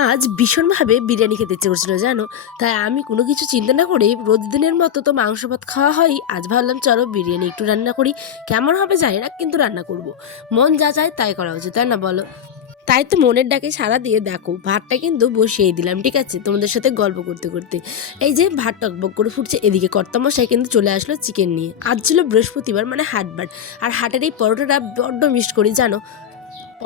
আজ ভীষণভাবে বিরিয়ানি খেতে ইচ্ছে করছিল জানো। তাই আমি কোনো কিছু চিন্তা না করে প্রতিদিনের মতো তো মাংস ভাত খাওয়া হয়, আজ ভাবলাম চলো বিরিয়ানি একটু রান্না করি। কেমন হবে জানি না, কিন্তু রান্না করব। মন যা চায় তাই করা উচিত, তাই না বলো? তাই তো মনের ডাকে সাড়া দিয়ে দেখো ভাতটা কিন্তু বসিয়ে দিলাম, ঠিক আছে, তোমাদের সাথে গল্প করতে করতে। এই যে ভাত টকবক করে ফুটছে, এদিকে কর্তামশাই কিন্তু চলে আসলো চিকেন নিয়ে। আজ ছিল বৃহস্পতিবার, মানে হাটবার। আর হাটের এই পরোটাটা বড্ড মিস করি জানো।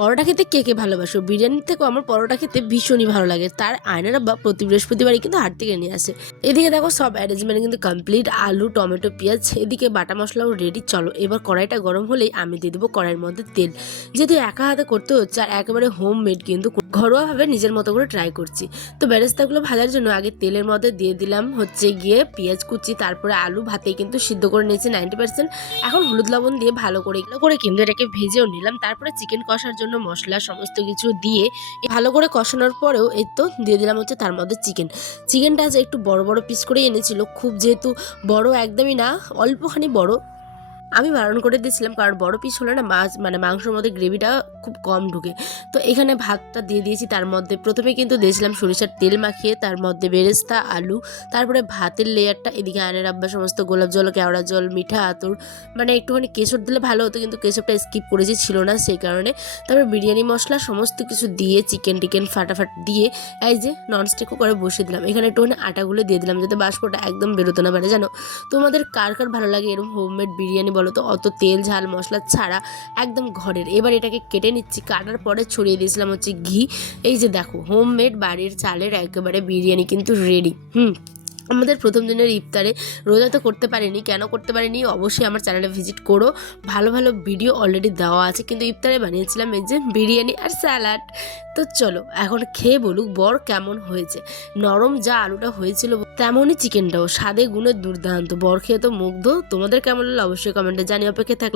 পরোটা খেতে কে কে ভালোবাসো? বিরিয়ানির থেকেও আমার পরোটা খেতে ভীষণই ভালো লাগে। তার আয়নারা বা প্রতি বৃহস্পতিবারই কিন্তু হাট থেকে নিয়ে আসে। এদিকে দেখো সব অ্যারেঞ্জমেন্ট কিন্তু কমপ্লিট, আলু টমেটো পেঁয়াজ, এদিকে বাটা মশলাও রেডি। চলো এবার কড়াইটা গরম হলেই আমি দিয়ে দেবো কড়াইয়ের মধ্যে তেল। যেহেতু একা হাতে করতে হচ্ছে আর একেবারে হোম মেড, কিন্তু ঘরোয়াভাবে নিজের মতো করে ট্রাই করছি। তো বেরেস্তাগুলো ভাজার জন্য আগে তেলের মধ্যে দিয়ে দিলাম হচ্ছে গিয়ে পেঁয়াজ কুচি, তারপরে আলু ভাতেই কিন্তু সিদ্ধ করে নিয়েছি 90%। এখন হলুদ লবণ দিয়ে ভালো করে কিন্তু এটাকে ভেজেও নিলাম। তারপরে চিকেন কষার জন্য মশলা সমস্ত কিছু দিয়ে ভালো করে কষানোর পরেও এই তো দিয়ে দিলাম হচ্ছে তার মধ্যে চিকেনটা যে একটু বড় বড় পিস করে এনেছিল, খুব যেহেতু বড় একদমই না, অল্পখানি বড়। আমি বারণ করে দিয়েছিলাম, কারণ বড় পিস হলে না মাছ মানে মাংসের মধ্যে গ্রেভিটা খুব কম ঢুকে। তো এখানে ভাতটা দিয়ে দিয়েছি, তার মধ্যে প্রথমে কিন্তু দিয়েছিলাম সরিষার তেল মাখিয়ে, তার মধ্যে বেরেস্তা আলু, তারপরে ভাতের লেয়ারটা। এদিকে আয়নের আব্বা সমস্ত গোলাপ জল কেওড়া জল মিঠা আতর, মানে একটুখানি কেশর দিলে ভালো হতো, কিন্তু কেশরটা স্কিপ করেছি, ছিল না সেই কারণে। তারপরে বিরিয়ানি মশলা সমস্ত কিছু দিয়ে চিকেন ফাটাফাট দিয়ে এই যে ননস্টিক করে বসিয়ে দিলাম। এখানে একটুখানি আটাগুলো দিয়ে দিলাম যাতে বাষ্পটা একদম বেরোতে না পারে জানো। তোমাদের কার কার ভালো লাগে এরকম হোমমেড বিরিয়ানি বলো তো, অত তেল ঝাল মশলা ছাড়া, একদম ঘরের। এবার এটাকে কেটে নিচ্ছি, কাটার পরে ছড়িয়ে দিয়েছিলাম হচ্ছে ঘি। এই যে দেখো হোমমেড বাড়ির চালের একেবারে বিরিয়ানি কিন্তু রেডি। আমাদের প্রথম দিনের ইফতারে, রোজা তো করতে পারিনি, কেন করতে পারিনি অবশ্যই আমার চ্যানেলে ভিজিট করো, ভালো ভালো ভিডিও অলরেডি দেওয়া আছে। কিন্তু ইফতারে বানিয়েছিলাম এই যে বিরিয়ানি আর স্যালাড। তো চলো এখন খেয়ে বলুক বর কেমন হয়েছে। নরম যা আলুটা হয়েছিল তেমনই চিকেনটাও, স্বাদে গুণে দুর্দান্ত। বর খেয়ে তো মুগ্ধ। তোমাদের কেমন লাগলো অবশ্যই কমেন্টে জানিয়ে, অপেক্ষা থাকলে